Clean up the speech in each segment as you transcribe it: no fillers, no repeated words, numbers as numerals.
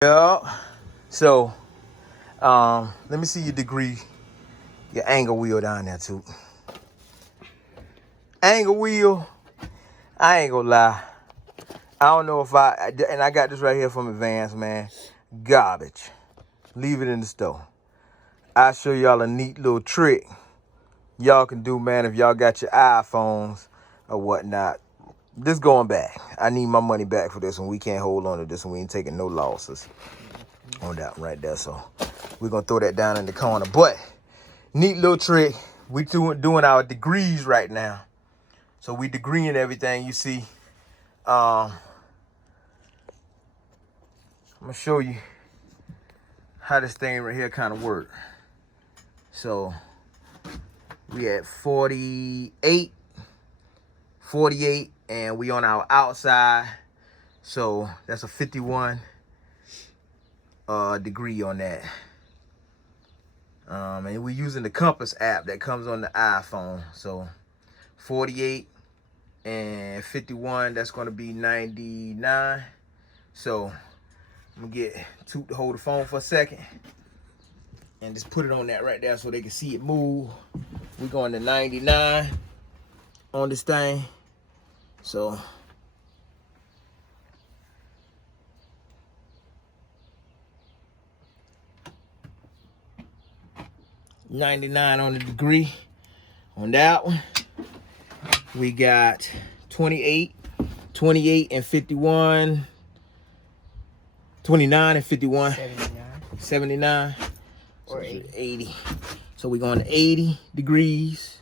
Yeah. So, let me see your degree, your angle wheel down there too. Angle wheel, I ain't gonna lie. I don't know if and I got this right here from Advance, man. Garbage. Leave it in the store. I'll show y'all a neat little trick y'all can do, man, if y'all got your iPhones or whatnot. This going back. I need my money back for this one. We can't hold on to this one. We ain't taking no losses on that one right there. So we're going to throw that down in the corner. But neat little trick. We doing our degrees right now. So we degreeing everything you see. I'm going to show you how this thing right here kind of work. So we at 48, 48, and we on our outside. So that's a 51 degree on that. And we're using the compass app that comes on the iPhone. So 48 and 51, that's going to be 99. So I'm going to get Toot to hold the phone for a second and just put it on that right there so they can see it move. We're going to 99 on this thing. So $99 on the degree. On that one, we got 28, 28 and 51, 29 and 51, 79 or 80. So we're going to 80 degrees.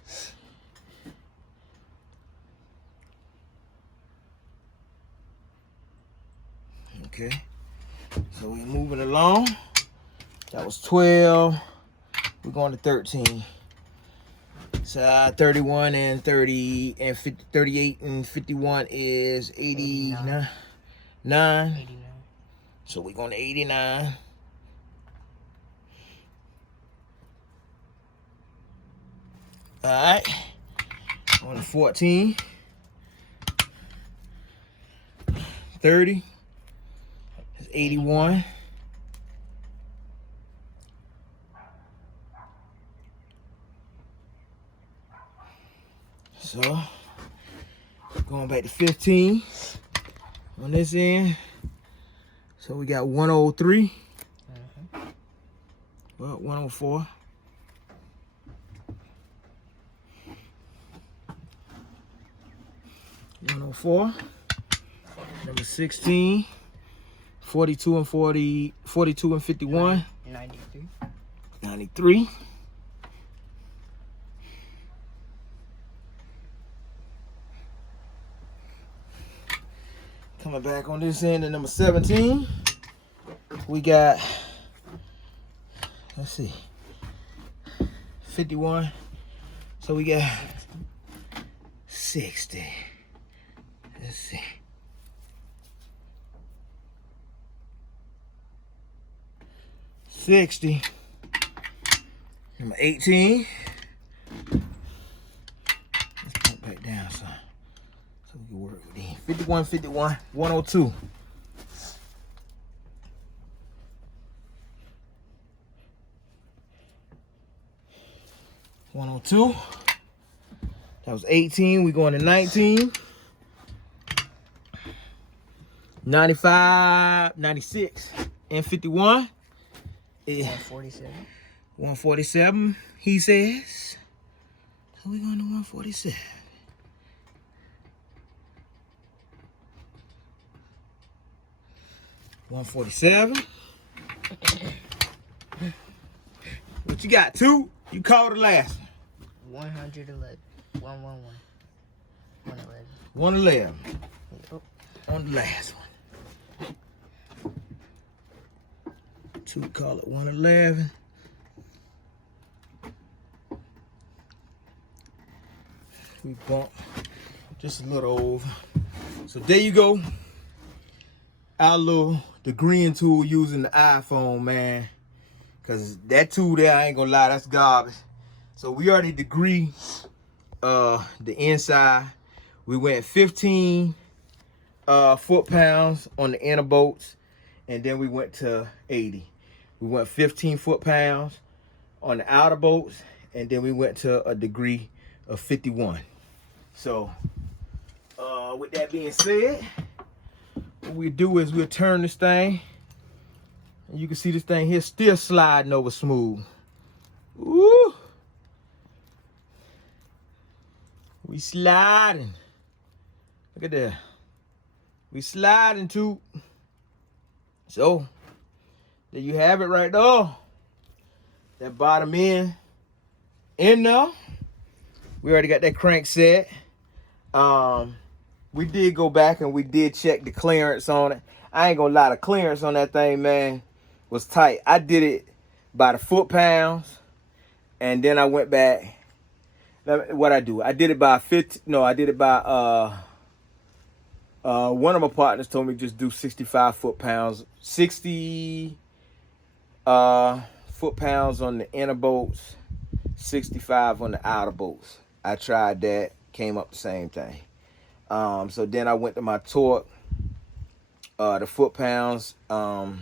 Okay, so we're moving along. That was 12. We're going to 13. So 31 and 30 and 50, 38 and 51 is 89. 89. So we're going to 89. All right. On to 14. 30. That's 81. So, going back to 15 on this end. So we got 103. Well, 104. 104. Number 16. 42 and 40. 42 and 51. 93. 93. Coming back on this end at number 17, we got, let's see, 51. So we got 60. Let's see. $60. Number 18. Let's put it back down, son. So we can work with these. 51, 51, 102. That was 18. We going to 19. 95, 96, and 51 is 147. 147, he says. So we're going to 147. What you got, two? You called the last one. 111. 111. 111. 111. Oh. On the last one. Two, call it 111. We bump just a little over. So there you go. Our little degreeing tool using the iPhone, man. Cause that tool there, I ain't gonna lie, that's garbage. So we already degree the inside. We went 15 foot-pounds on the inner bolts and then we went to 80. We went 15 foot-pounds on the outer bolts, and then we went to a degree of 51. So, with that being said, what we do is we'll turn this thing, and you can see this thing here still sliding over smooth. Ooh. We sliding. Look at that. We sliding too. So, there you have it right there. That bottom end in there. We already got that crank set. We did go back and we did check the clearance on it. I ain't gonna lie, the clearance on that thing, man, was tight. I did it by the foot-pounds, and then I went back. What I do? I did it by 50. No, I did it by one of my partners told me just do 65 foot-pounds, 60 foot-pounds on the inner bolts, 65 on the outer bolts. I tried that, came up the same thing. So then I went to my torque, the foot-pounds to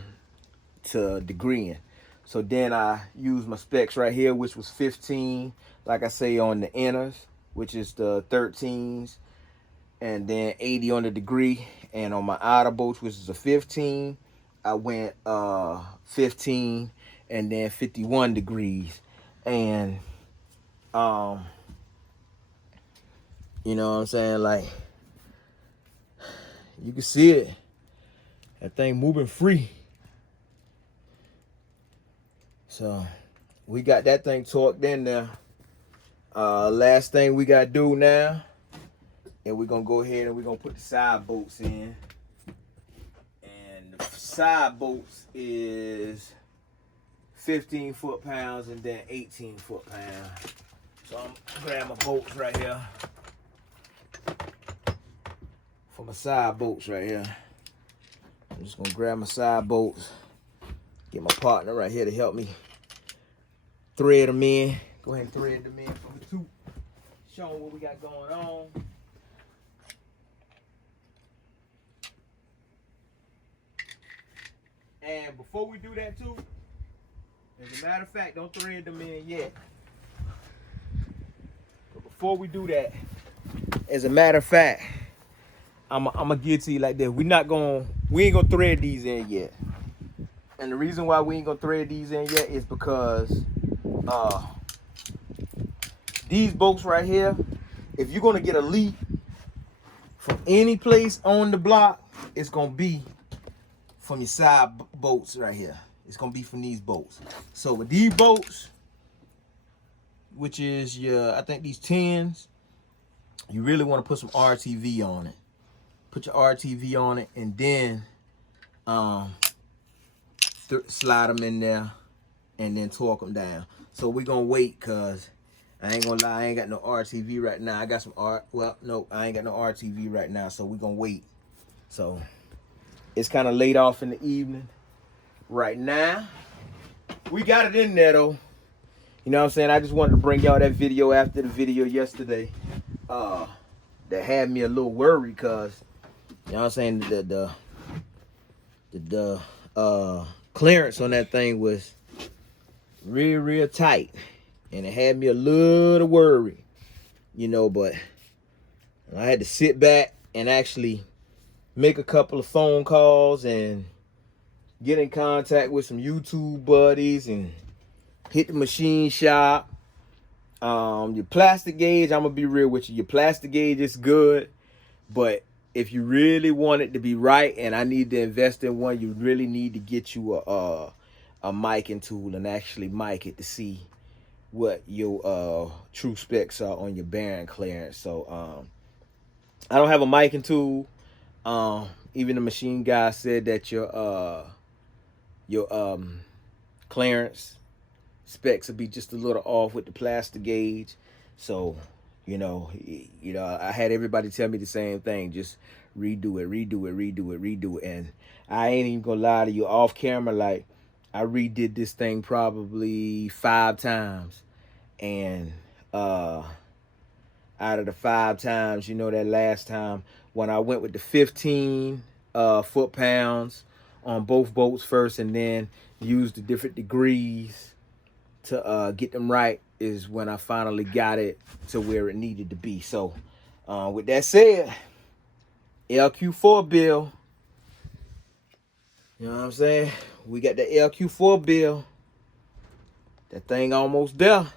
degreeing. So then I used my specs right here, which was 15, like I say, on the inners, which is the 13s, and then 80 on the degree. And on my outer bolts, which is a 15, I went 15 and then 51 degrees. And you know what I'm saying? Like, you can see it. That thing moving free. So we got that thing torqued in there. Last thing we gotta do now, and we're gonna go ahead and we're gonna put the side bolts in. And the side bolts is 15 foot-pounds and then 18 foot-pounds. So I'm gonna grab my bolts right here. For my side bolts right here. I'm just gonna grab my side bolts. Get my partner right here to help me thread them in. Go ahead and thread them in from the tube. Show them what we got going on. And before we do that too, as a matter of fact, don't thread them in yet. But before we do that, as a matter of fact, I'm gonna give it to you like this. We ain't gonna thread these in yet. And the reason why we ain't gonna thread these in yet is because these bolts right here, if you're gonna get a leak from any place on the block, it's gonna be from your side bolts right here. It's gonna be from these bolts. So with these bolts, which is I think these 10s, you really want to put some RTV on it. Put your RTV on it, and then slide them in there, and then torque them down. So we're gonna wait, cause I ain't gonna lie, I ain't got no RTV right now. I got some well, no, I ain't got no RTV right now, so we're gonna wait. So it's kind of late off in the evening right now. We got it in there though. You know what I'm saying? I just wanted to bring y'all that video after the video yesterday. That had me a little worried, cause you know what I'm saying, the clearance on that thing was real tight, and it had me a little worried, you know. But I had to sit back and actually make a couple of phone calls and get in contact with some YouTube buddies and hit the machine shop. Your plastic gauge, I'm gonna be real with you, your plastic gauge is good, but if you really want it to be right, and I need to invest in one, you really need to get you a miking tool and actually mic it to see what your true specs are on your bearing clearance. So I don't have a miking tool. Even the machine guy said that your clearance specs will be just a little off with the plastic gauge. So you know, I had everybody tell me the same thing. Just redo it. And I ain't even gonna lie to you, off camera, like, I redid this thing probably 5 times. And out of the 5 times, you know, that last time when I went with the 15 foot-pounds on both boats first, and then use the different degrees to get them right, is when I finally got it to where it needed to be. So with that said, LQ4 bill, you know what I'm saying? We got the LQ4 bill. That thing almost there.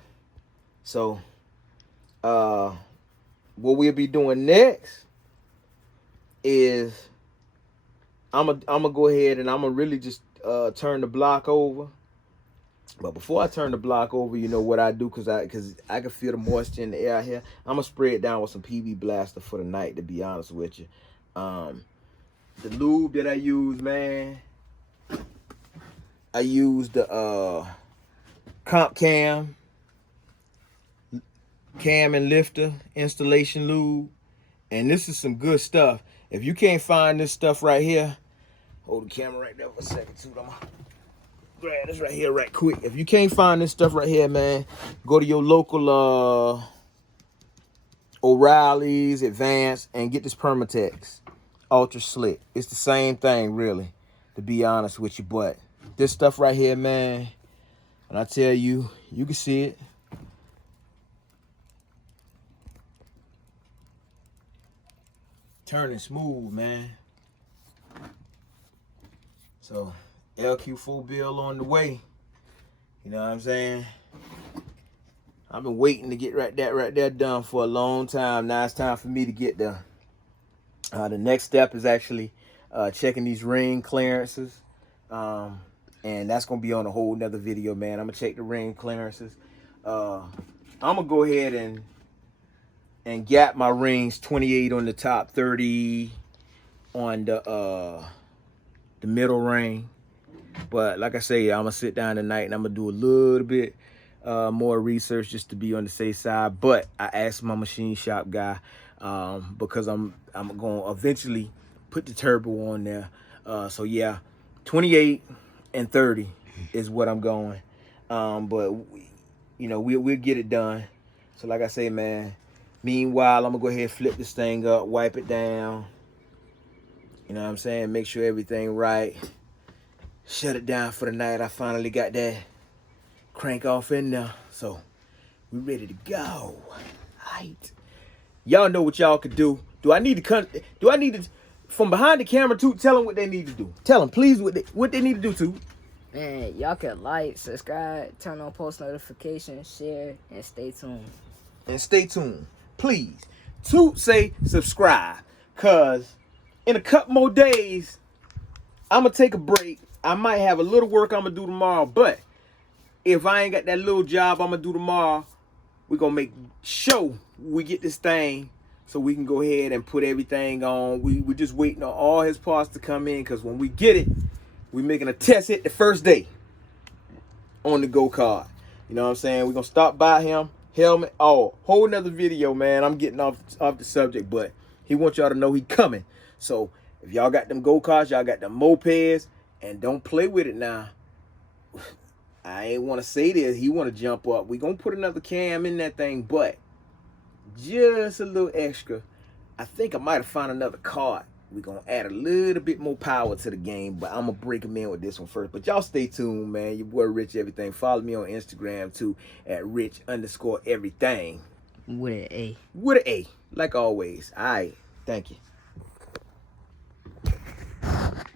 So what we'll be doing next is I'm gonna go ahead and I'm gonna really just turn the block over. But before I turn the block over, you know what I do, cause I can feel the moisture in the air here. I'm gonna spray it down with some PB Blaster for the night, to be honest with you. The lube that I use, man, I use the Comp Cam and Lifter installation lube, and this is some good stuff. If you can't find this stuff right here, hold the camera right there for a second too. I'm gonna grab this right here right quick. If you can't find this stuff right here, man, go to your local O'Reilly's, Advance, and get this Permatex Ultra Slick. It's the same thing, really, to be honest with you. But this stuff right here, man, when I tell you, you can see it. Turning smooth, man. So LQ4 bill on the way. You know what I'm saying? I've been waiting to get that right there done for a long time. Now it's time for me to get there. The next step is actually checking these ring clearances. And that's going to be on a whole nother video, man. I'm going to check the ring clearances. I'm going to go ahead and gap my rings 28 on the top, 30 on the middle ring. But like I say, I'm going to sit down tonight and I'm going to do a little bit more research just to be on the safe side. But I asked my machine shop guy because I'm going to eventually put the turbo on there. So yeah, 28 and 30 is what I'm going. But you know, we'll get it done. So like I say, man, meanwhile, I'm going to go ahead and flip this thing up, wipe it down. You know what I'm saying? Make sure everything right. Shut it down for the night. I finally got that crank off in there. So we ready to go. Alright. Y'all know what y'all could do. Do I need to from behind the camera too, tell them what they need to do. Tell them, please, what they need to do too. Man, y'all can like, subscribe, turn on post notifications, share, and stay tuned. And stay tuned. Please. Say subscribe. Cause in a couple more days, I'm gonna take a break. I might have a little work I'm gonna do tomorrow, but if I ain't got that little job I'm gonna do tomorrow, we're gonna make sure we get this thing so we can go ahead and put everything on. We're just waiting on all his parts to come in, because when we get it, we're making a test hit the first day on the go-kart. You know what I'm saying? We're gonna stop by him, helmet, whole nother video, man. I'm getting off the subject, but he wants y'all to know he coming. So if y'all got them go-karts, y'all got them mopeds, and don't play with it now. I ain't want to say this. He want to jump up. We gonna put another cam in that thing, but just a little extra. I think I might have found another card. We're gonna add a little bit more power to the game, but I'm gonna break him in with this one first. But y'all stay tuned, man. Your boy Rich Everything. Follow me on Instagram too at Rich_everything. With an A. With an A, like always. All right. Thank you.